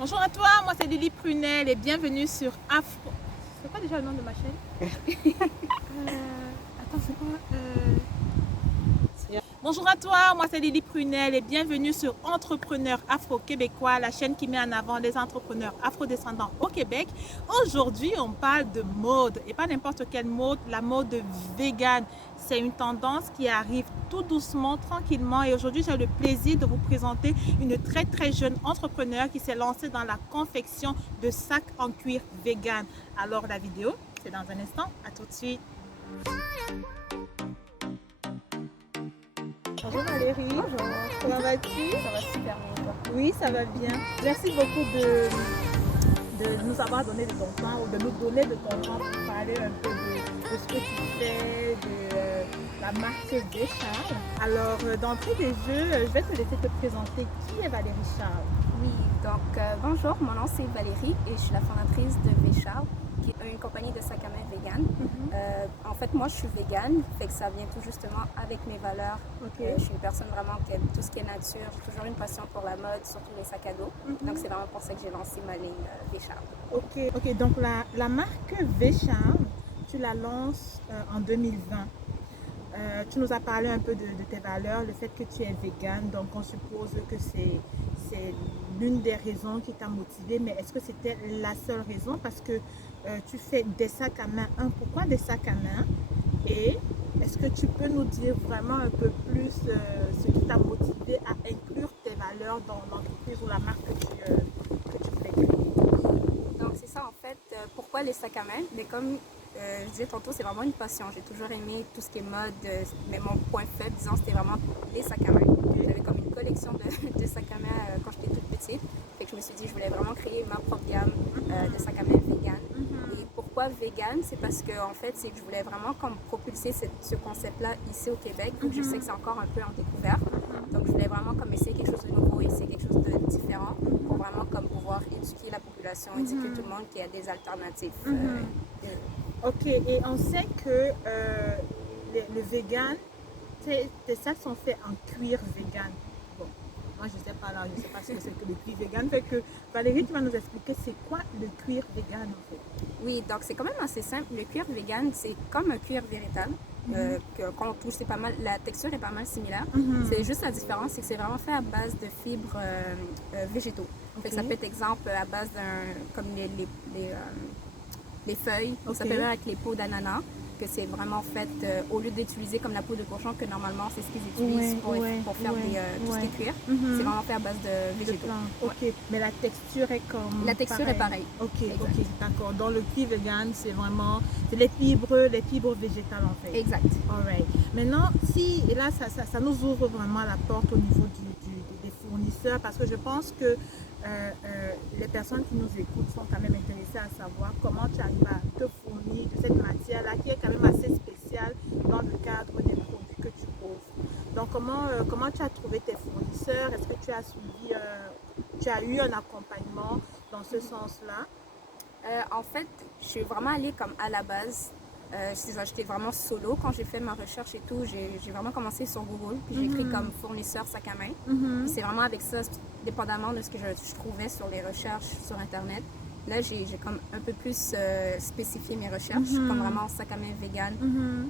Bonjour à toi, moi c'est Lily Prunel et bienvenue sur Afro. C'est quoi déjà le nom de ma chaîne? Attends, c'est quoi Bonjour à toi, moi c'est Lily Prunel et bienvenue sur Entrepreneurs Afro-Québécois, la chaîne qui met en avant les entrepreneurs afro-descendants au Québec. Aujourd'hui, on parle de mode et pas n'importe quelle mode, la mode vegan. C'est une tendance qui arrive tout doucement, tranquillement et aujourd'hui, j'ai le plaisir de vous présenter une très jeune entrepreneur qui s'est lancée dans la confection de sacs en cuir vegan. Alors la vidéo, c'est dans un instant, à tout de suite. Bonjour Valérie. Bonjour. Comment vas-tu? Ça va super bien. Oui, ça va bien. Merci beaucoup de nous avoir donné de ton temps ou de nous donner de ton temps pour parler un peu de ce que tu fais, de la marque V-Charles. Alors, d'entrée des jeux, je vais te laisser te présenter. Qui est Valérie Charles? Oui, donc bonjour, mon nom c'est Valérie et je suis la fondatrice de V-Charles, qui est une compagnie de sacs à main vegan. En fait, moi je suis vegan, fait que ça vient tout justement avec mes valeurs. Okay. Je suis une personne vraiment qui aime tout ce qui est nature. J'ai toujours une passion pour la mode, surtout les sacs à dos. Donc c'est vraiment pour ça que j'ai lancé ma ligne V-Charles. Ok, donc la marque V-Charles, tu la lances en 2020. Tu nous as parlé un peu de tes valeurs, le fait que tu es vegan, donc on suppose que c'est l'une des raisons qui t'a motivé, mais est-ce que c'était la seule raison? Parce que tu fais des sacs à main. Pourquoi des sacs à main? Et est-ce que tu peux nous dire vraiment un peu plus ce qui t'a motivé à inclure tes valeurs dans l'entreprise ou la marque que tu voulais créer? Donc c'est ça en fait, pourquoi les sacs à main? Mais comme je disais tantôt, c'est vraiment une passion. J'ai toujours aimé tout ce qui est mode, mais mon point faible, disons, c'était vraiment les sacs à main. J'avais comme une collection de sacs à main quand j'étais toute petite. Fait que je me suis dit, je voulais vraiment créer ma propre gamme de sacs à main vegan. Et pourquoi vegan? C'est parce que en fait, c'est que je voulais vraiment comme propulser ce concept-là ici au Québec. Donc je sais que c'est encore un peu en découverte. Donc je voulais vraiment comme essayer quelque chose de nouveau, essayer quelque chose de différent pour vraiment comme pouvoir éduquer la population, éduquer tout le monde qu'il y a des alternatives. Ok, et on sait que le vegan, tes sacs sont faits en cuir vegan. Bon, moi je sais pas là, je sais pas ce que c'est que le cuir vegan. Fait que Valérie, tu vas nous expliquer c'est quoi le cuir vegan en fait? Oui, donc c'est quand même assez simple. Le cuir vegan, c'est comme un cuir végétal. Qu'on touche, c'est pas mal, la texture est pas mal similaire. C'est juste la différence, c'est que c'est vraiment fait à base de fibres végétaux. Fait que ça peut être exemple à base comme les feuilles, ça peut être avec les peaux d'ananas, que c'est vraiment fait, au lieu d'utiliser comme la peau de cochon, que normalement c'est ce qu'ils utilisent pour faire tout ce qui est cuir, c'est vraiment fait à base de végétaux. Ok, mais la texture est comme la texture est pareille. Ok, d'accord. Dans le cuir vegan, c'est vraiment les fibres végétales en fait. Exact. Alright. Maintenant, et là, ça nous ouvre vraiment la porte au niveau des fournisseurs parce que je pense que les personnes qui nous écoutent sont quand même intéressées à savoir comment tu arrives à te fournir de cette matière-là qui est quand même assez spéciale dans le cadre des produits que tu offres. Donc, comment tu as trouvé tes fournisseurs? Est-ce que tu as suivi, tu as eu un accompagnement dans ce sens-là? En fait, je suis vraiment allée comme à la base. J'étais vraiment solo quand j'ai fait ma recherche et tout. J'ai vraiment commencé sur Google, puis j'ai écrit comme fournisseur sac à main. C'est vraiment avec ça, dépendamment de ce que je trouvais sur les recherches sur Internet. Là, j'ai comme un peu plus spécifié mes recherches, comme vraiment sac à main vegan.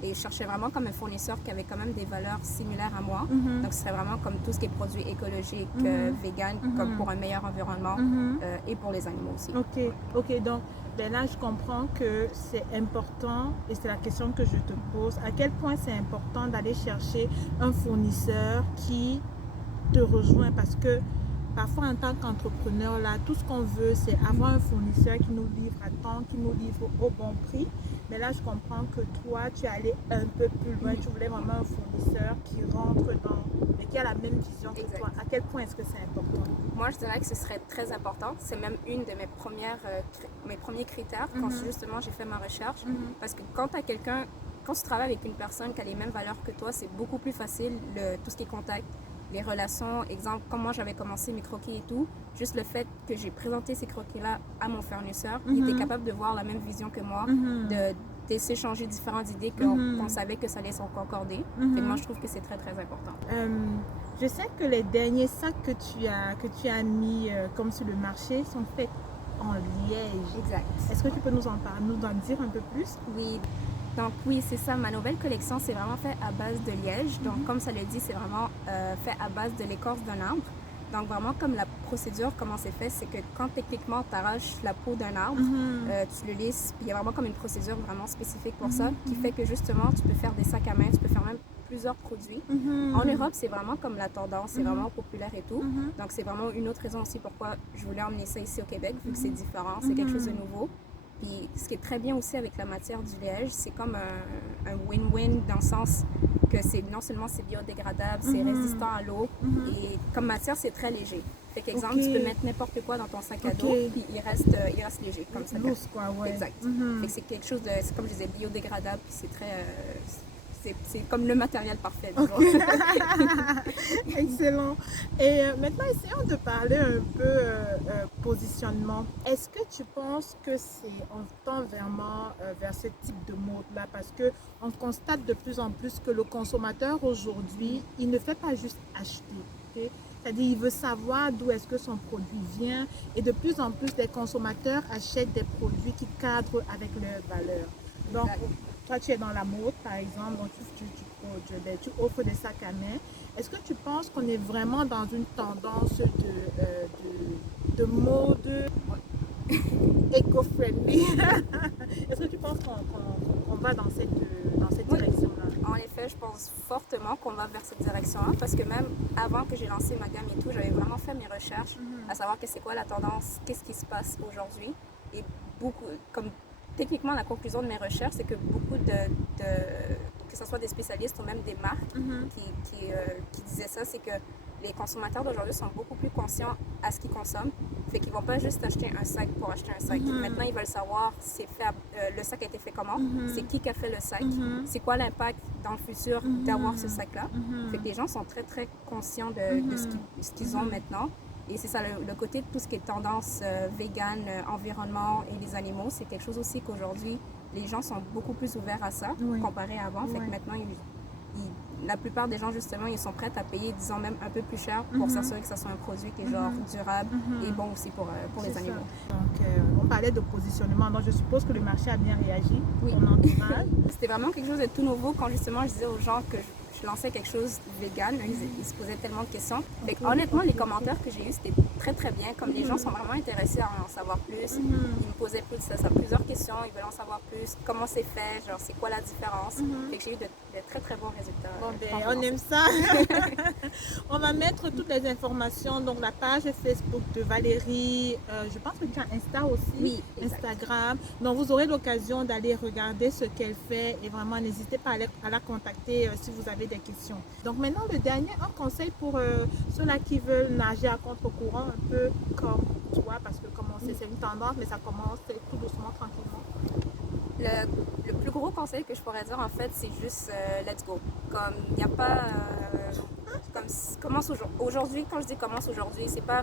Et je cherchais vraiment comme un fournisseur qui avait quand même des valeurs similaires à moi. Donc, ce serait vraiment comme tout ce qui est produits écologiques, vegan, comme pour un meilleur environnement et pour les animaux aussi. Ok, donc là, je comprends que c'est important et c'est la question que je te pose. À quel point c'est important d'aller chercher un fournisseur qui te rejoint parce que parfois, en tant qu'entrepreneur, là, tout ce qu'on veut, c'est avoir un fournisseur qui nous livre à temps, qui nous livre au bon prix. Mais là, je comprends que toi, tu es allé un peu plus loin. Tu voulais vraiment un fournisseur qui rentre mais qui a la même vision que toi. À quel point est-ce que c'est important? Moi, je dirais que ce serait très important. C'est même une de mes premiers critères quand justement j'ai fait ma recherche. Parce que quand tu travailles avec une personne qui a les mêmes valeurs que toi, c'est beaucoup plus facile, tout ce qui est contact. Les relations, exemple, comme moi j'avais commencé mes croquis et tout, juste le fait que j'ai présenté ces croquis-là à mon fournisseur, il était capable de voir la même vision que moi, de s'échanger différentes idées qu'on savait que ça allait se concorder. Et moi je trouve que c'est très important. Je sais que les derniers sacs que tu as mis comme sur le marché sont faits en liège. Exact. Est-ce que tu peux nous en parler, nous en dire un peu plus? Oui. Donc oui, c'est ça. Ma nouvelle collection, c'est vraiment fait à base de liège. Donc comme ça le dit, c'est vraiment fait à base de l'écorce d'un arbre. Donc vraiment comme la procédure, comment c'est fait, c'est que quand techniquement tu arraches la peau d'un arbre, tu le lisses. Il y a vraiment comme une procédure vraiment spécifique pour ça, qui fait que justement tu peux faire des sacs à main, tu peux faire même plusieurs produits. En Europe, c'est vraiment comme la tendance, c'est vraiment populaire et tout. Donc c'est vraiment une autre raison aussi pourquoi je voulais emmener ça ici au Québec, vu que c'est différent, c'est quelque chose de nouveau. Puis ce qui est très bien aussi avec la matière du liège, c'est comme un win-win dans le sens que c'est non seulement c'est biodégradable, c'est résistant à l'eau et comme matière c'est très léger. Fait qu'exemple, tu peux mettre n'importe quoi dans ton sac à dos puis il reste léger comme ça. Loose, quoi, ouais. Exact. Fait que c'est quelque chose de, c'est comme je disais, biodégradable puis c'est très c'est comme le matériel parfait. Excellent. Et maintenant, essayons de parler un peu positionnement. Est-ce que tu penses que on tend vraiment vers ce type de mode-là? Parce qu'on constate de plus en plus que le consommateur aujourd'hui, il ne fait pas juste acheter. Okay? C'est-à-dire il veut savoir d'où est-ce que son produit vient. Et de plus en plus, les consommateurs achètent des produits qui cadrent avec leurs valeurs. Donc, toi, tu es dans la mode, par exemple, donc tu offres des sacs à main. Est-ce que tu penses qu'on est vraiment dans une tendance de mode éco-friendly? Est-ce que tu penses qu'on va dans cette direction-là? En effet, je pense fortement qu'on va vers cette direction-là parce que même avant que j'ai lancé ma gamme et tout, j'avais vraiment fait mes recherches à savoir que c'est quoi la tendance, qu'est-ce qui se passe aujourd'hui. Et beaucoup, comme techniquement, la conclusion de mes recherches, c'est que beaucoup que ce soit des spécialistes ou même des marques qui disaient ça, c'est que les consommateurs d'aujourd'hui sont beaucoup plus conscients à ce qu'ils consomment. Fait qu'ils ne vont pas juste acheter un sac pour acheter un sac. Maintenant, ils veulent savoir le sac a été fait comment, c'est qui a fait le sac, c'est quoi l'impact dans le futur d'avoir ce sac-là. Fait que les gens sont très, très conscients de ce qu'ils ont maintenant. Et c'est ça, le côté de tout ce qui est tendance vegan, environnement et les animaux, c'est quelque chose aussi qu'aujourd'hui, les gens sont beaucoup plus ouverts à ça comparé à avant. Fait que maintenant, la plupart des gens, justement, ils sont prêts à payer, disons, même un peu plus cher pour s'assurer que ça soit un produit qui est genre durable et bon aussi pour les animaux. Donc, on parlait de positionnement. Donc, je suppose que le marché a bien réagi. Oui. Ton entourage. C'était vraiment quelque chose de tout nouveau quand, justement, je disais aux gens que je lançais quelque chose de vegan. Ils se posaient tellement de questions. Fait que, honnêtement, les commentaires que j'ai eus, c'était très, très bien. Comme les gens sont vraiment intéressés à en savoir plus. Ils me posaient plusieurs questions. Ils veulent en savoir plus. Comment c'est fait? Genre, c'est quoi la différence? Fait que j'ai eu de très, très bons résultats. Bon, ben, on aime ça. On va mettre toutes les informations. Donc, la page Facebook de Valérie. Je pense que tu as Insta aussi. Oui, exact. Instagram. Donc, vous aurez l'occasion d'aller regarder ce qu'elle fait. Et vraiment, n'hésitez pas à la contacter si vous avez des questions. Donc, maintenant, le dernier, un conseil pour ceux-là qui veulent nager à contre-courant, un peu comme toi, parce que comme on sait, c'est une tendance, mais ça commence tout doucement, tranquillement. Le plus gros conseil que je pourrais dire, en fait, c'est juste let's go. Comme, il n'y a pas... commence aujourd'hui, quand je dis commence aujourd'hui, c'est pas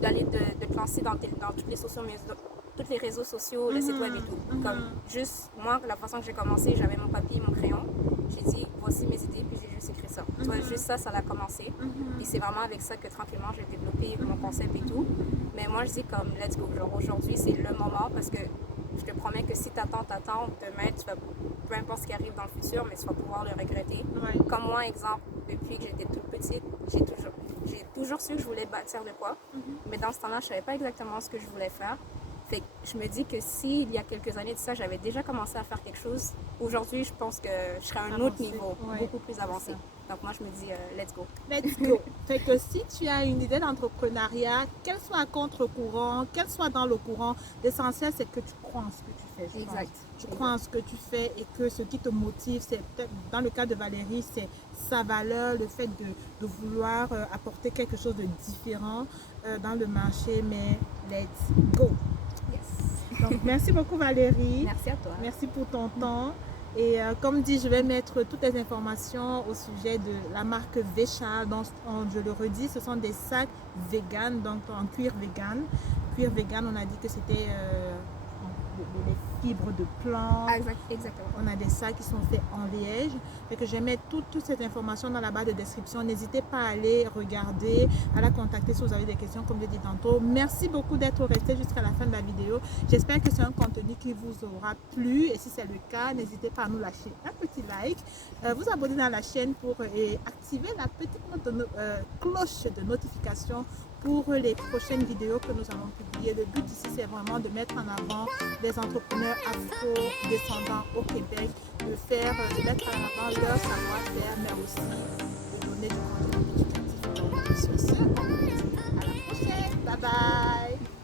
d'aller de te lancer dans tous les réseaux sociaux, le site web et tout. Comme, juste, moi, la façon que j'ai commencé, j'avais mon papier et mon crayon. J'ai dit, voici mes idées, puis j'ai juste écrit ça. Toi, juste ça l'a commencé. Puis c'est vraiment avec ça que tranquillement, j'ai développé mon concept et tout. Mais moi, je dis comme, let's go. Genre, aujourd'hui, c'est le moment parce que je te promets que si t'attends, demain, peu importe ce qui arrive dans le futur, mais tu vas pouvoir le regretter. Ouais. Comme moi, exemple, depuis que j'étais toute petite, j'ai toujours su que je voulais bâtir de quoi. Mais dans ce temps-là, je savais pas exactement ce que je voulais faire. Fait que je me dis que si il y a quelques années de ça, j'avais déjà commencé à faire quelque chose, aujourd'hui, je pense que je serais à un autre niveau, beaucoup plus avancé. Donc moi, je me dis, let's go. Let's go. Fait que si tu as une idée d'entrepreneuriat, qu'elle soit à contre-courant, qu'elle soit dans le courant, l'essentiel, c'est que tu crois en ce que tu fais. Exact. Tu crois en ce que tu fais et que ce qui te motive, c'est peut-être, dans le cas de Valérie, c'est sa valeur, le fait de vouloir apporter quelque chose de différent dans le marché, mais let's go. Yes. Donc, merci beaucoup Valérie. Merci à toi. Merci pour ton temps. Et comme dit, je vais mettre toutes les informations au sujet de la marque Véchal. Donc, je le redis, ce sont des sacs vegan, donc en cuir vegan. Cuir vegan, on a dit que c'était les fibres de plantes. Exactement. On a des sacs qui sont faits en liège. Fait que je vais mettre toute cette information dans la barre de description. N'hésitez pas à aller regarder, à la contacter si vous avez des questions, comme je dis tantôt. Merci beaucoup d'être resté jusqu'à la fin de la vidéo. J'espère que c'est un contenu qui vous aura plu. Et si c'est le cas, n'hésitez pas à nous lâcher un petit like, vous abonner dans la chaîne et activer la petite cloche de notification pour les prochaines vidéos que nous allons publier. Le but ici, c'est vraiment de mettre en avant des entrepreneurs afro-descendants au Québec, de mettre en avant leur savoir-faire, mais aussi de donner du contenu éducatif. Donc, sur ce, on vous dit à la prochaine. Bye bye!